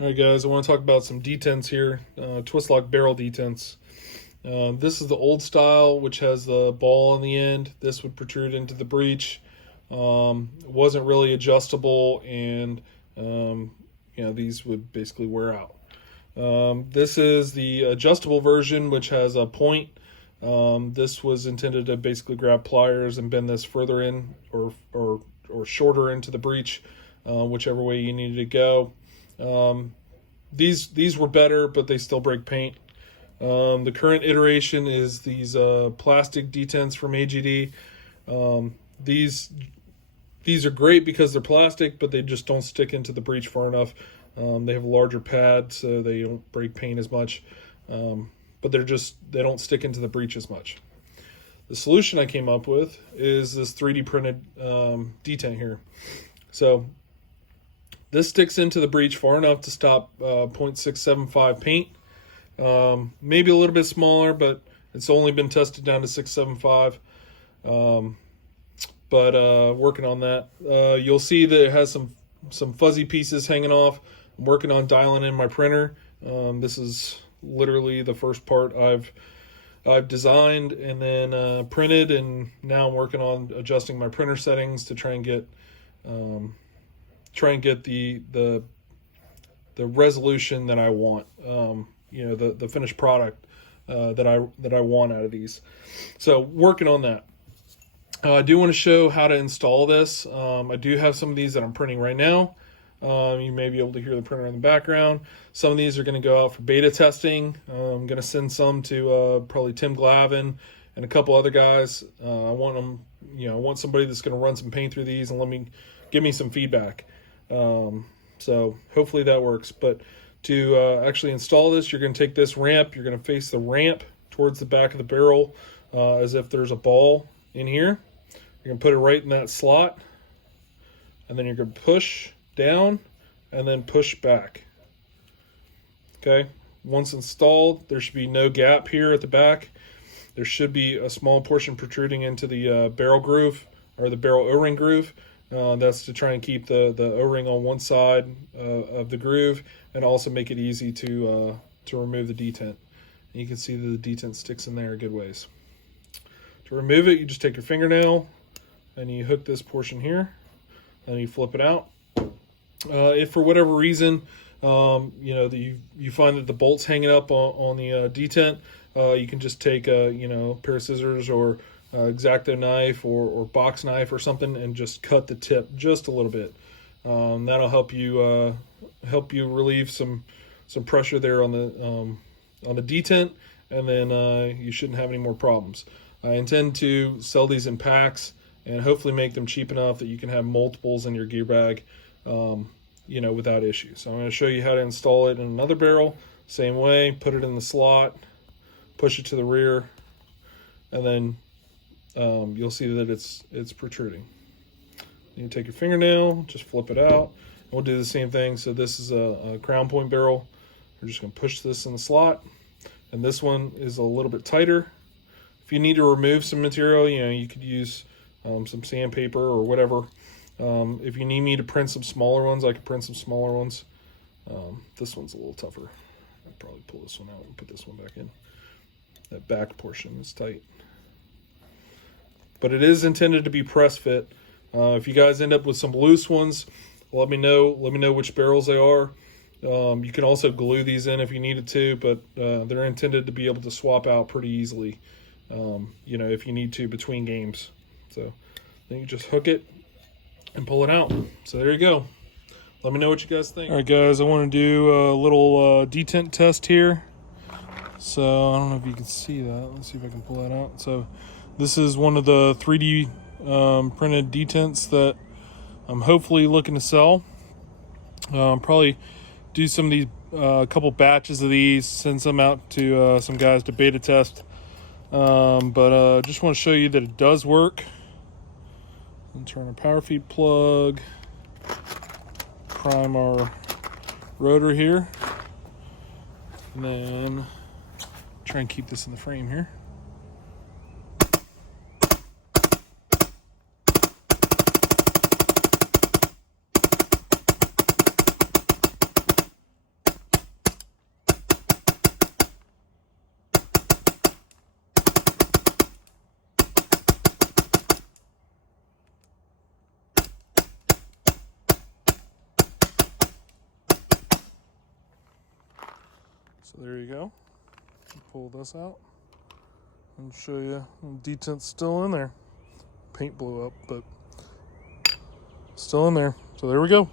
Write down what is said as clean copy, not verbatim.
All right, guys, I want to talk about some detents here, twist lock barrel detents. This is the old style, which has the ball on the end. This would protrude into the breech. It wasn't really adjustable, and these would basically wear out. This is the adjustable version, which has a point. This was intended to basically grab pliers and bend this further in or shorter into the breech, whichever way you needed to go. These were better, but they still break paint. The current iteration is these plastic detents from AGD. These are great because they're plastic, but they just don't stick into the breech far enough. They have a larger pad, so they don't break paint as much. But they don't stick into the breech as much. The solution I came up with is this 3D printed detent here. So this sticks into the breech far enough to stop 0.675 paint. Maybe a little bit smaller, but it's only been tested down to 675. But working on that. You'll see that it has some fuzzy pieces hanging off. I'm working on dialing in my printer. This is literally the first part I've designed and then printed, and now I'm working on adjusting my printer settings to try and get the resolution that I want. The finished product that I want out of these. So working on that. I do want to show how to install this. I do have some of these that I'm printing right now. You may be able to hear the printer in the background. Some of these are going to go out for beta testing. I'm going to send some to probably Tim Glavin and a couple other guys. I want somebody that's going to run some paint through these and give me some feedback. So hopefully that works. But to actually install this, you're going to take this ramp. You're going to face the ramp towards the back of the barrel as if there's a ball in here. You're going to put it right in that slot, and then you're going to push down and then push back. Okay, once installed, there should be no gap here at the back. There should be a small portion protruding into the barrel groove, or the barrel O-ring groove. That's to try and keep the O-ring on one side of the groove, and also make it easy to remove the detent. And you can see that the detent sticks in there a good ways. To remove it, you just take your fingernail and you hook this portion here, and you flip it out. If for whatever reason you find that the bolt's hanging up on the detent, you can just take a pair of scissors or X-Acto knife or box knife or something and just cut the tip just a little bit. That'll help you relieve some pressure there on the detent, and then you shouldn't have any more problems. I intend to sell these in packs and hopefully make them cheap enough that you can have multiples in your gear bag, without issue. So I'm going to show you how to install it in another barrel. Same way, put it in the slot, push it to the rear, and then you'll see that it's protruding. You take your fingernail, just flip it out. We'll do the same thing. So this is a crown point barrel. We're just going to push this in the slot, and this one is a little bit tighter. If you need to remove some material, you could use some sandpaper or whatever. If you need me to print some smaller ones, I could print some smaller ones. This one's a little tougher. I'll probably pull this one out and put this one back in. That back portion is tight. But it is intended to be press fit. If you guys end up with some loose ones, let me know. Let me know which barrels they are. You can also glue these in if you needed to, but they're intended to be able to swap out pretty easily, if you need to between games. So then you just hook it and pull it out. So there you go. Let me know what you guys think. All right, guys, I want to do a little detent test here. So I don't know if you can see that. Let's see if I can pull that out. So this is one of the 3D printed detents that I'm hopefully looking to sell. Probably do some of these, a couple batches of these, send some out to some guys to beta test. But just want to show you that it does work. And turn a power feed plug, prime our rotor here, and then try and keep this in the frame here. So there you go. Pull this out and show you detent's still in there. Paint blew up, but still in there. So there we go.